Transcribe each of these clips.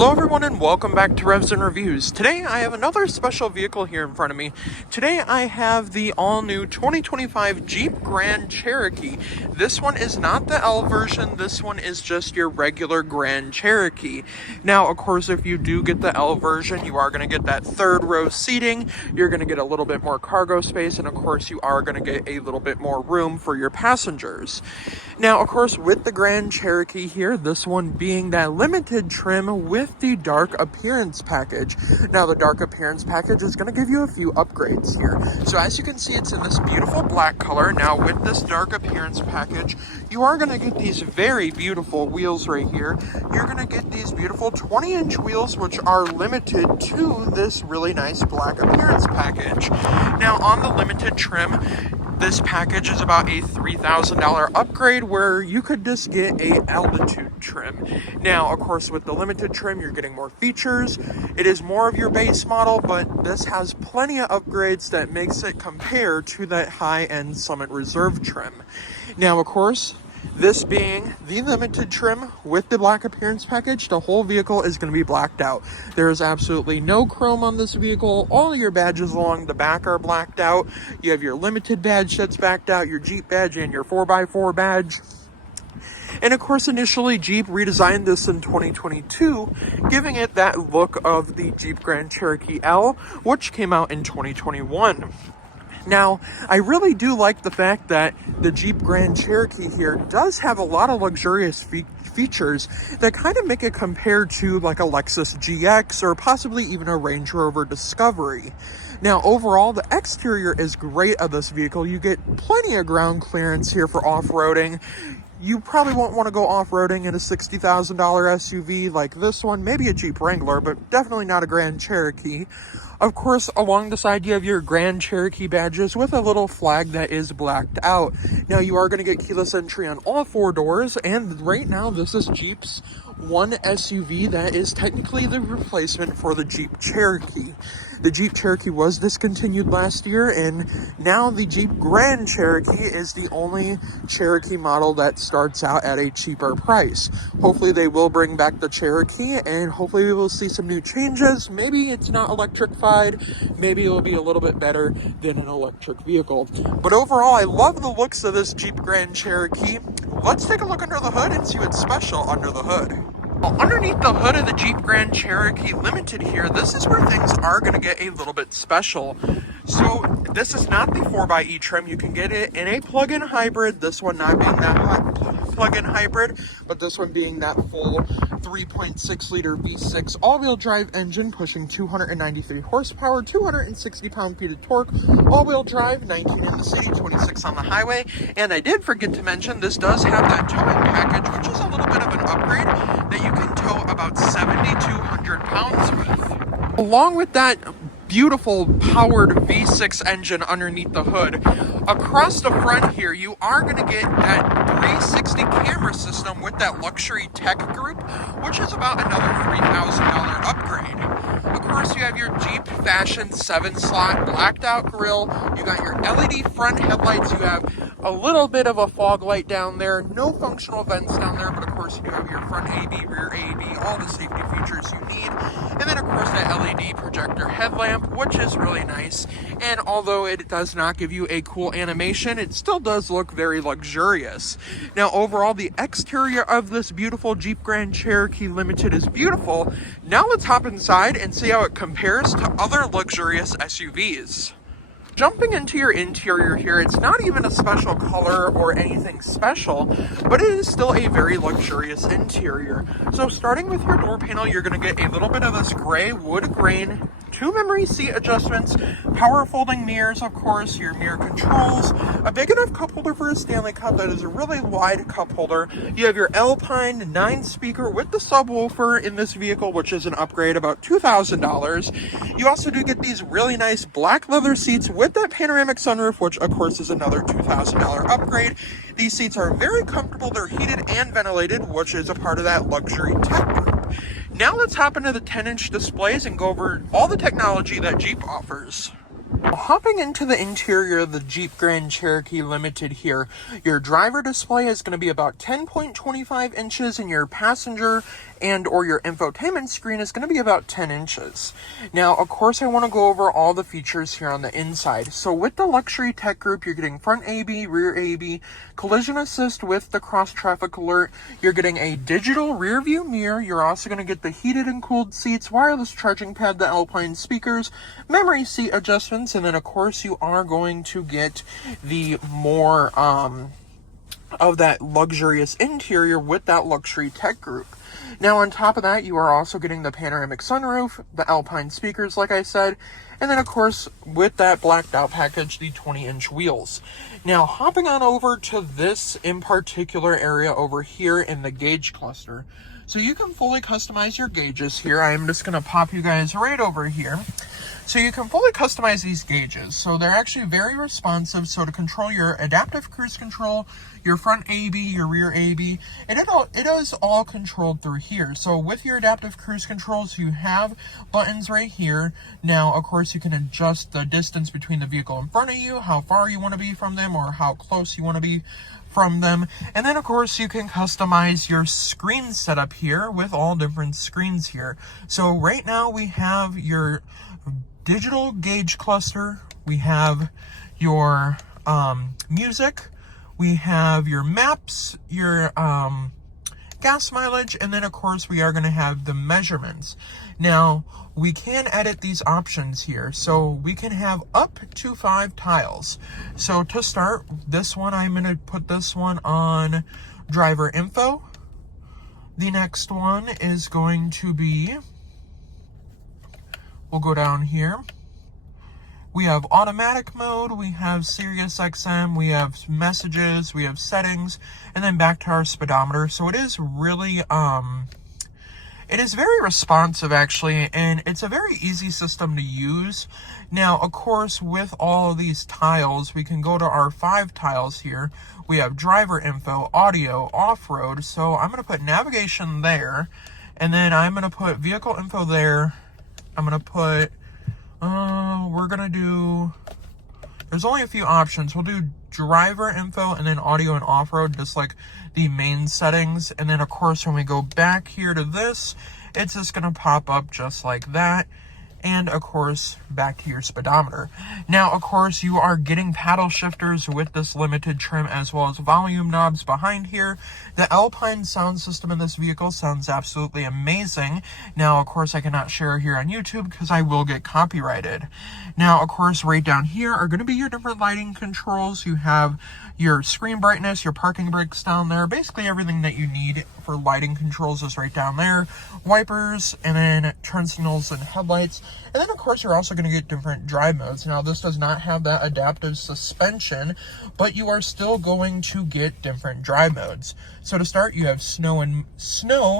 Hello everyone and welcome back to Revs and Reviews. Today I have another special vehicle here in front of me. Today I have the all-new 2025 Jeep Grand Cherokee. This one is not the L version, this one is just your regular Grand Cherokee. Now of course if you do get the L version, you are going to get that third row seating, you're going to get a little bit more cargo space, and of course you are going to get a little bit more room for your passengers. Now of course with the Grand Cherokee here, this one being that limited trim with the dark appearance package. Now the dark appearance package is going to give you a few upgrades here. So as you can see, it's in this beautiful black color. Now with this dark appearance package, you are going to get these very beautiful wheels right here. You're going to get these beautiful 20-inch wheels, which are limited to this really nice black appearance package. Now on the limited trim, this package is about a $3,000 upgrade where you could just get a altitude trim. Now, of course, with the limited trim, you're getting more features. It is more of your base model, but this has plenty of upgrades that makes it compare to that high-end Summit Reserve trim. Now, of course, this being the limited trim with the black appearance package, the whole vehicle is going to be blacked out. There is absolutely no chrome on this vehicle. All of your badges along the back are blacked out. You have your limited badge that's backed out, your Jeep badge, and your 4x4 badge. And of course, initially Jeep redesigned this in 2022, giving it that look of the Jeep Grand Cherokee L, which came out in 2021. Now, I really do like the fact that the Jeep Grand Cherokee here does have a lot of luxurious features that kind of make it compare to like a Lexus GX or possibly even a Range Rover Discovery. Now, overall, the exterior is great of this vehicle. You get plenty of ground clearance here for off-roading. You probably won't want to go off-roading in a $60,000 SUV like this one, maybe a Jeep Wrangler, but definitely not a Grand Cherokee. Of course, along the side, you have your Grand Cherokee badges with a little flag that is blacked out. Now, you are going to get keyless entry on all four doors, and right now, this is Jeep's one SUV that is technically the replacement for the Jeep Cherokee. The Jeep Cherokee was discontinued last year, and now the Jeep Grand Cherokee is the only Cherokee model that starts out at a cheaper price. Hopefully they will bring back the Cherokee, and hopefully we will see some new changes. Maybe it's not electrified, maybe it will be a little bit better than an electric vehicle. But overall, I love the looks of this Jeep Grand Cherokee. Let's take a look under the hood and see what's special under the hood. Well, underneath the hood of the Jeep Grand Cherokee Limited here, this is where things are going to get a little bit special. So this is not the 4xe trim. You can get it in a plug-in hybrid, this one not being that hot plug-in hybrid, but this one being that full 3.6 liter V6 all-wheel drive engine pushing 293 horsepower, 260 pound-feet of torque, all-wheel drive, 19 in the city, 26 on the highway. And I did forget to mention, this does have that towing package, which is a little bit of an upgrade that you can tow about 7,200 pounds with. Along with that beautiful powered V6 engine underneath the hood, across the front here, you are going to get that 360 camera system with that luxury tech group, which is about another $3,000 upgrade. Of course, you have your Jeep fashion 7-slot blacked out grille. You got your LED front headlights. You have a little bit of a fog light down there. No functional vents down there, but of course you have your front AV, rear AV, all the safety features you need. And then of course that LED projector headlamp, which is really nice. And although it does not give you a cool animation, it still does look very luxurious. Now overall, the exterior of this beautiful Jeep Grand Cherokee Limited is beautiful. Now let's hop inside and see how it compares to other luxurious SUVs. Jumping into your interior here, it's not even a special color or anything special, but it is still a very luxurious interior. So starting with your door panel, you're going to get a little bit of this gray wood grain, 2 memory seat adjustments, power folding mirrors, of course, your mirror controls, a big enough cup holder for a Stanley Cup that is a really wide cup holder. You have your Alpine 9-speaker with the subwoofer in this vehicle, which is an upgrade, about $2,000. You also do get these really nice black leather seats with that panoramic sunroof, which of course is another $2,000 upgrade. These seats are very comfortable, they're heated and ventilated, which is a part of that luxury tech group. Now let's hop into the 10-inch displays and go over all the technology that Jeep offers. Hopping into the interior of the Jeep Grand Cherokee Limited here, your driver display is going to be about 10.25 inches and your passenger and or your infotainment screen is going to be about 10 inches. Now, of course, I want to go over all the features here on the inside. So with the luxury tech group, you're getting front AB, rear AB, collision assist with the cross traffic alert. You're getting a digital rear view mirror. You're also going to get the heated and cooled seats, wireless charging pad, the Alpine speakers, memory seat adjustments, and then of course you are going to get the more of that luxurious interior with that luxury tech group. Now, on top of that, you are also getting the panoramic sunroof, the Alpine speakers, like I said, and then, of course, with that blacked out package, the 20-inch wheels. Now, hopping on over to this in particular area over here in the gauge cluster. So you can fully customize your gauges here. I'm just going to pop you guys right over here. So you can fully customize these gauges. So they're actually very responsive. So to control your adaptive cruise control, your front AB, your rear AB, and it is all controlled through here. So with your adaptive cruise controls, you have buttons right here. Now, of course, you can adjust the distance between the vehicle in front of you, how far you want to be from them, or how close you want to be from them. And then, of course, you can customize your screen setup here with all different screens here. So right now we have your digital gauge cluster, we have your music, we have your maps, your gas mileage, and then of course we are going to have the measurements. Now, we can edit these options here, so we can have up to 5 tiles. So to start, this one, I'm going to put this one on driver info. The next one is going to be, we'll go down here. We have automatic mode, we have Sirius XM, we have messages, we have settings, and then back to our speedometer. So it is really, it is very responsive actually, and it's a very easy system to use. Now, of course, with all of these tiles, we can go to our 5 tiles here. We have driver info, audio, off-road. So I'm going to put navigation there, and then I'm going to put vehicle info there. I'm going to put, we're going to do, there's only a few options. We'll do driver info and then audio and off-road, just like the main settings. And then, of course, when we go back here to this, it's just going to pop up just like that. And, of course, back to your speedometer. Now, of course, you are getting paddle shifters with this limited trim, as well as volume knobs behind here. The Alpine sound system in this vehicle sounds absolutely amazing. Now, of course, I cannot share here on YouTube because I will get copyrighted. Now, of course, right down here are going to be your different lighting controls. You have your screen brightness, your parking brakes down there. Basically, everything that you need for lighting controls is right down there. Wipers, and then turn signals and headlights. And then, of course, you're also going to get different drive modes. Now, this does not have that adaptive suspension, but you are still going to get different drive modes. So to start, you have snow,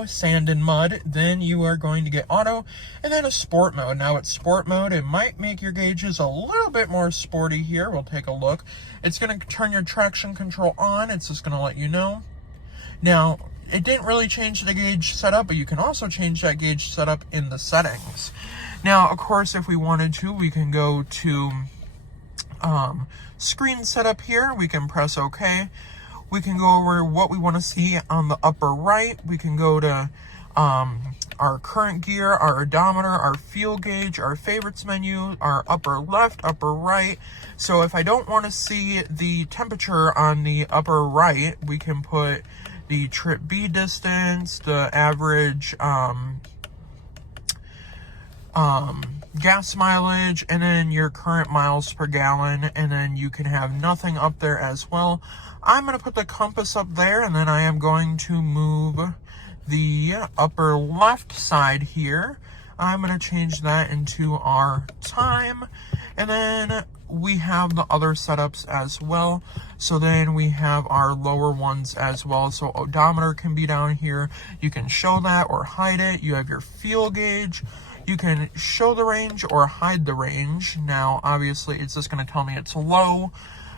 sand, and mud. Then you are going to get auto, and then a sport mode. Now, it's sport mode. It might make your gauges a little bit more sporty here. We'll take a look. It's going to turn your traction control on. It's just going to let you know. Now, it didn't really change the gauge setup, but you can also change that gauge setup in the settings. Now, of course, if we wanted to, we can go to screen setup here. We can press OK. We can go over what we want to see on the upper right. We can go to our current gear, our odometer, our fuel gauge, our favorites menu, our upper left, upper right. So if I don't want to see the temperature on the upper right, we can put the trip B distance, the average gas mileage, and then your current miles per gallon, and then you can have nothing up there as well. I'm going to put the compass up there, and then I am going to move the upper left side here. I'm going to change that into our time, and then we have the other setups as well. So then we have our lower ones as well. So odometer can be down here. You can show that or hide it. You have your fuel gauge. You can show the range or hide the range. Now, obviously, it's just going to tell me it's low.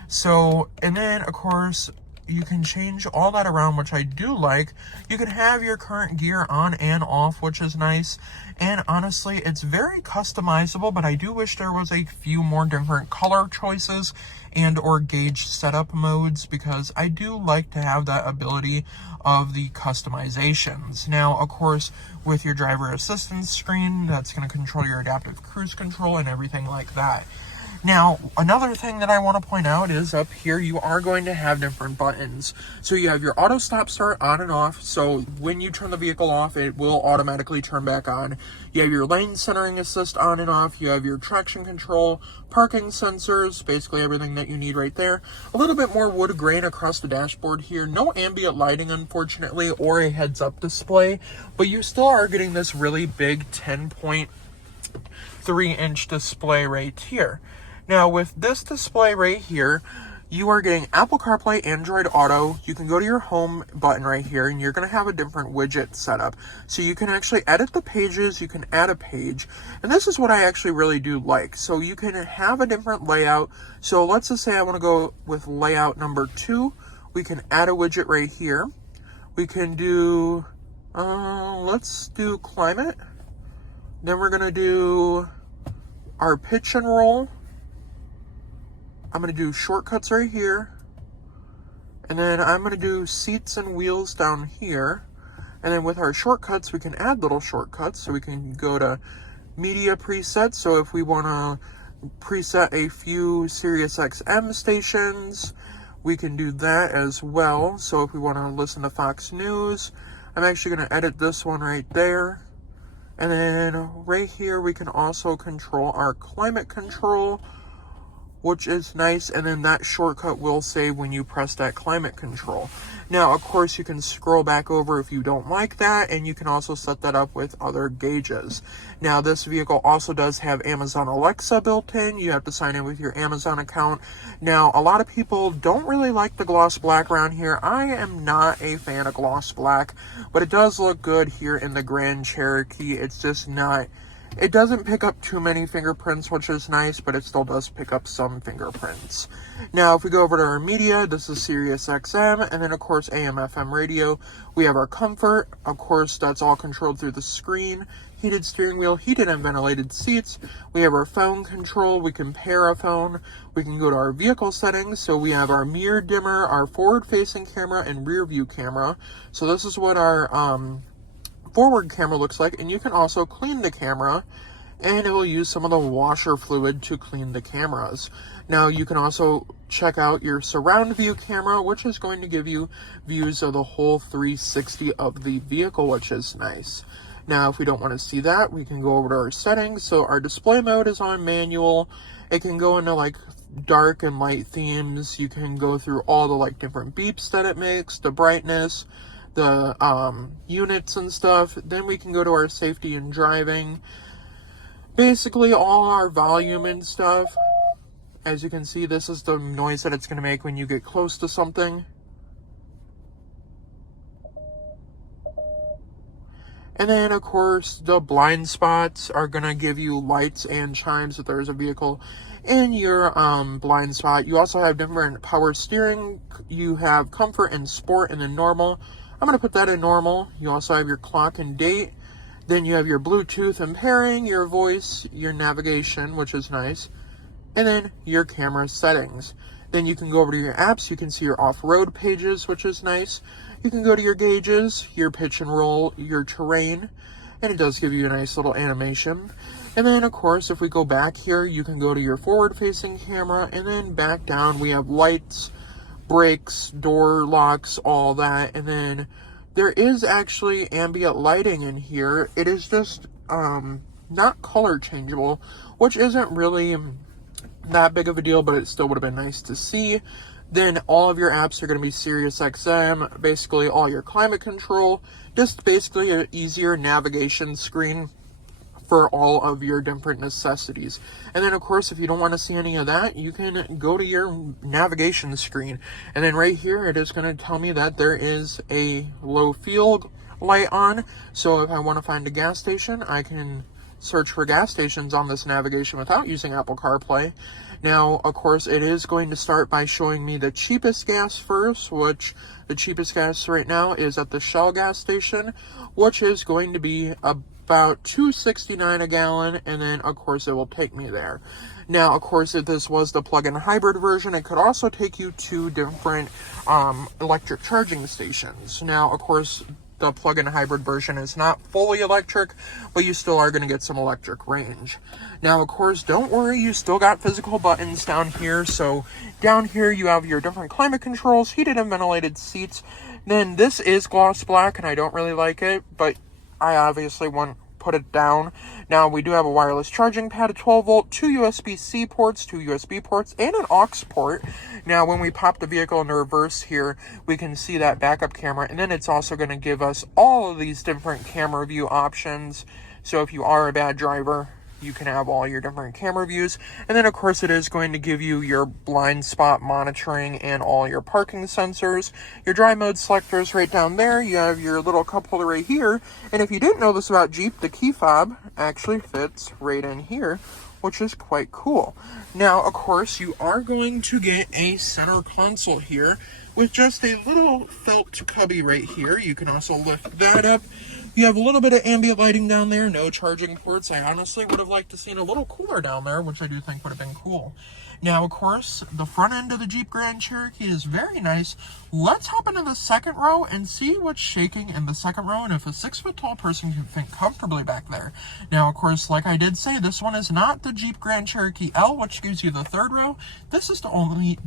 So, and then, of course, you can change all that around, which I do like. You can have your current gear on and off, which is nice. And honestly, it's very customizable, but I do wish there was a few more different color choices and or gauge setup modes, because I do like to have that ability of the customizations. Now, of course, with your driver assistance screen, that's going to control your adaptive cruise control and everything like that. Now, another thing that I want to point out is up here, you are going to have different buttons. So you have your auto stop start on and off. So when you turn the vehicle off, it will automatically turn back on. You have your lane centering assist on and off. You have your traction control, parking sensors, basically everything that you need right there. A little bit more wood grain across the dashboard here. No ambient lighting, unfortunately, or a heads-up display. But you still are getting this really big 10.3-inch display right here. Now, with this display right here, you are getting Apple CarPlay, Android Auto. You can go to your home button right here, and you're going to have a different widget set up. So you can actually edit the pages, you can add a page, and this is what I actually really do like. So you can have a different layout. So let's just say I want to go with layout number 2. We can add a widget right here. We can do, let's do climate. Then we're going to do our pitch and roll. I'm going to do shortcuts right here. And then I'm going to do seats and wheels down here. And then with our shortcuts, we can add little shortcuts. So we can go to media presets. So if we want to preset a few Sirius XM stations, we can do that as well. So if we want to listen to Fox News, I'm actually going to edit this one right there. And then right here, we can also control our climate control, which is nice, and then that shortcut will save when you press that climate control. Now, of course, you can scroll back over if you don't like that, and you can also set that up with other gauges. Now, this vehicle also does have Amazon Alexa built in. You have to sign in with your Amazon account. Now, a lot of people don't really like the gloss black around here. I am not a fan of gloss black, but it does look good here in the Grand Cherokee. It's just not... It doesn't pick up too many fingerprints, which is nice, but it still does pick up some fingerprints. Now, if we go over to our media, this is Sirius XM, and then, of course, AM, FM radio. We have our comfort. Of course, that's all controlled through the screen. Heated steering wheel, heated and ventilated seats. We have our phone control. We can pair a phone. We can go to our vehicle settings. So we have our mirror dimmer, our forward-facing camera, and rear-view camera. So this is what our... forward camera looks like, and you can also clean the camera, and it will use some of the washer fluid to clean the cameras. Now, you can also check out your surround view camera, which is going to give you views of the whole 360 of the vehicle, which is nice. Now, if we don't want to see that, we can go over to our settings. So our display mode is on manual. It can go into like dark and light themes. You can go through all the like different beeps that it makes, the brightness, the units and stuff. Then we can go to our safety and driving, basically all our volume and stuff. As you can see, this is the noise that it's going to make when you get close to something. And then, of course, the blind spots are going to give you lights and chimes if there's a vehicle in your blind spot. You also have different power steering. You have comfort and sport, and then normal. I'm going to put that in normal. You also have your clock and date. Then you have your Bluetooth and pairing, your voice, your navigation, which is nice. And then your camera settings. Then you can go over to your apps. You can see your off-road pages, which is nice. You can go to your gauges, your pitch and roll, your terrain. And it does give you a nice little animation. And then, of course, if we go back here, you can go to your forward-facing camera. And then back down, we have lights, brakes, door locks, all that. And then there is actually ambient lighting in here. It is just not color changeable, which isn't really that big of a deal, but it still would have been nice to see. Then all of your apps are going to be Sirius XM, basically all your climate control, just basically an easier navigation screen for all of your different necessities. And then, of course, if you don't want to see any of that, you can go to your navigation screen. And then right here, it is going to tell me that there is a low field light on. So if I want to find a gas station, I can search for gas stations on this navigation without using Apple CarPlay. Now, of course, it is going to start by showing me the cheapest gas first, which the cheapest gas right now is at the Shell gas station, which is going to be about $2.69 a gallon, and then, of course, it will take me there. Now, of course, if this was the plug-in hybrid version, it could also take you to different electric charging stations. Now, of course, the plug-in hybrid version is not fully electric, but you still are going to get some electric range. Now, of course, don't worry, you still got physical buttons down here. So down here you have your different climate controls, heated and ventilated seats. Then this is gloss black, and I don't really like it, but I obviously won't put it down. Now, we do have a wireless charging pad, a 12-volt, 2 USB-C ports, 2 USB ports, and an aux port. Now, when we pop the vehicle into reverse here, we can see that backup camera, and then it's also going to give us all of these different camera view options. So if you are a bad driver, you can have all your different camera views. And then, of course, it is going to give you your blind spot monitoring and all your parking sensors. Your drive mode selectors right down there. You have your little cup holder right here. And if you didn't know this about Jeep, the key fob actually fits right in here, which is quite cool. Now, of course, you are going to get a center console here with just a little felt cubby right here. You can also lift that up. You have a little bit of ambient lighting down there, no charging ports. I honestly would have liked to seen a little cooler down there, which I do think would have been cool. Now, of course, the front end of the Jeep Grand Cherokee is very nice. Let's hop into the second row and see what's shaking in the second row, and if a 6-foot-tall person can fit comfortably back there. Now, of course, like I did say, this one is not the Jeep Grand Cherokee L, which gives you the third row. This is only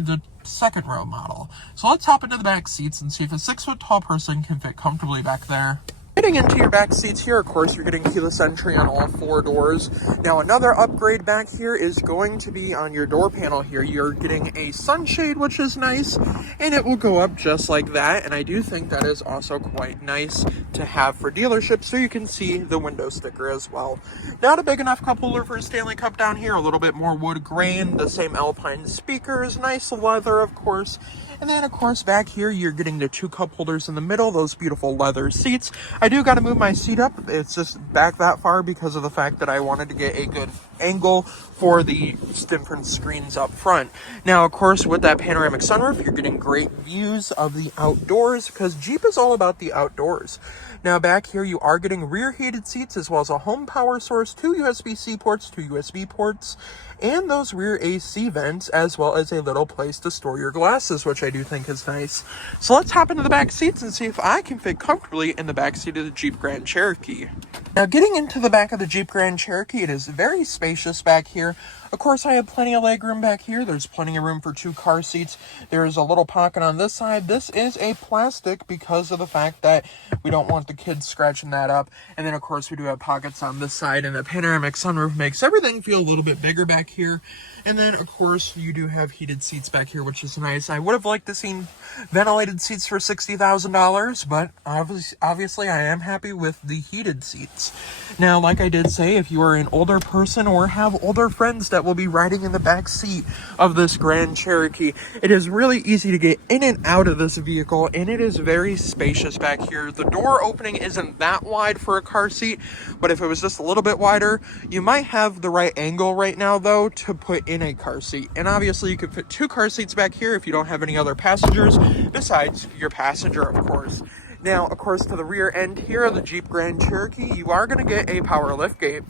the second row model. So let's hop into the back seats and see if a 6-foot-tall person can fit comfortably back there. Getting into your back seats here, of course, you're getting keyless entry on all 4 doors. Now, another upgrade back here is going to be on your door panel here. You're getting a sunshade, which is nice, and it will go up just like that. And I do think that is also quite nice to have for dealerships, so you can see the window sticker as well. Not a big enough cup holder for a Stanley Cup down here. A little bit more wood grain, the same Alpine speakers, nice leather, of course. And then, of course, back here, you're getting the 2 cup holders in the middle, those beautiful leather seats. I do got to move my seat up. It's just back that far because of the fact that I wanted to get a good angle for the different screens up front. Now, of course, with that panoramic sunroof, you're getting great views of the outdoors because Jeep is all about the outdoors. Now, back here, you are getting rear heated seats as well as a home power source, 2 USB-C ports, 2 USB ports, and those rear AC vents, as well as a little place to store your glasses, which I do think is nice. So let's hop into the back seats and see if I can fit comfortably in the back seat of the Jeep Grand Cherokee. Now, getting into the back of the Jeep Grand Cherokee, it is very spacious back here. Of course, I have plenty of leg room back here. There's plenty of room for 2 car seats. There is a little pocket on this side. This is a plastic because of the fact that we don't want the kids scratching that up. And then, of course, we do have pockets on this side, and the panoramic sunroof makes everything feel a little bit bigger back here. And then, of course, you do have heated seats back here, which is nice. I would have liked to see ventilated seats for $60,000, but obviously I am happy with the heated seats. Now, like I did say, if you are an older person or have older friends that will be riding in the back seat of this Grand Cherokee, it is really easy to get in and out of this vehicle, and it is very spacious back here. The door opening isn't that wide for a car seat, but if it was just a little bit wider, you might have the right angle right now, though, to put in a car seat. And obviously, you could fit 2 car seats back here if you don't have any other passengers besides your passenger, of course. Now, of course, to the rear end here of the Jeep Grand Cherokee, you are going to get a power liftgate.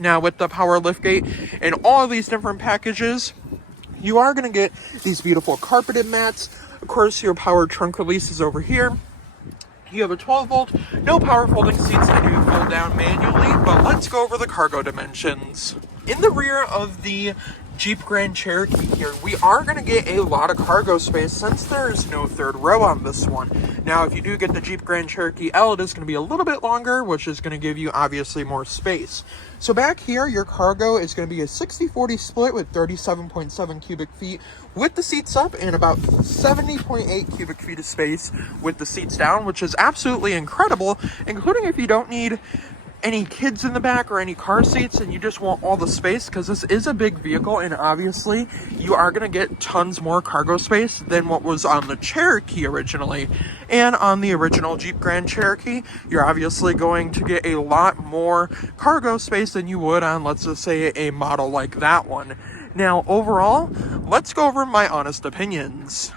Now, with the power liftgate and all of these different packages, you are going to get these beautiful carpeted mats. Of course, your power trunk release is over here. You have a 12-volt, no power folding seats that do fold down manually, but let's go over the cargo dimensions. In the rear of the Jeep Grand Cherokee here, we are going to get a lot of cargo space since there is no third row on this one. Now, if you do get the Jeep Grand Cherokee L, it is going to be a little bit longer, which is going to give you obviously more space. So back here, your cargo is going to be a 60-40 split with 37.7 cubic feet with the seats up and about 70.8 cubic feet of space with the seats down, which is absolutely incredible, including if you don't need any kids in the back or any car seats and you just want all the space, because this is a big vehicle and obviously you are going to get tons more cargo space than what was on the Cherokee originally. And on the original Jeep Grand Cherokee, you're obviously going to get a lot more cargo space than you would on, let's just say, a model like that one. Now, overall, let's go over my honest opinions.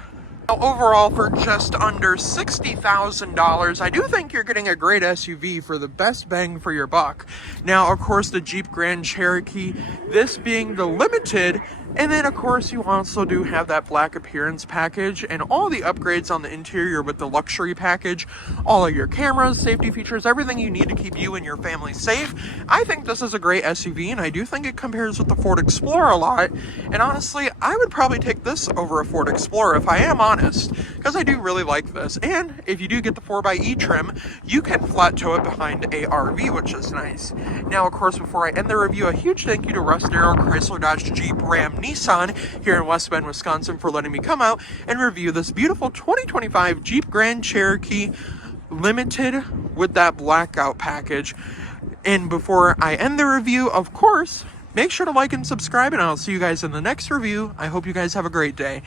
Overall, for just under $60,000, I do think you're getting a great SUV for the best bang for your buck. Now, of course, the Jeep Grand Cherokee, this being the limited, and then of course you also do have that black appearance package and all the upgrades on the interior with the luxury package, all of your cameras, safety features, everything you need to keep you and your family safe. I think this is a great SUV, and I do think it compares with the Ford Explorer a lot. And honestly, I would probably take this over a Ford Explorer if I am honest, because I do really like this. And if you do get the 4xe trim, you can flat tow it behind a RV, which is nice. Now, of course, before I end the review, a huge thank you to Russ, Darrow, Chrysler, Dodge, Jeep, Ram, Nissan here in West Bend, Wisconsin for letting me come out and review this beautiful 2025 Jeep Grand Cherokee Limited with that blackout package. And before I end the review, of course, make sure to like and subscribe, and I'll see you guys in the next review. I hope you guys have a great day.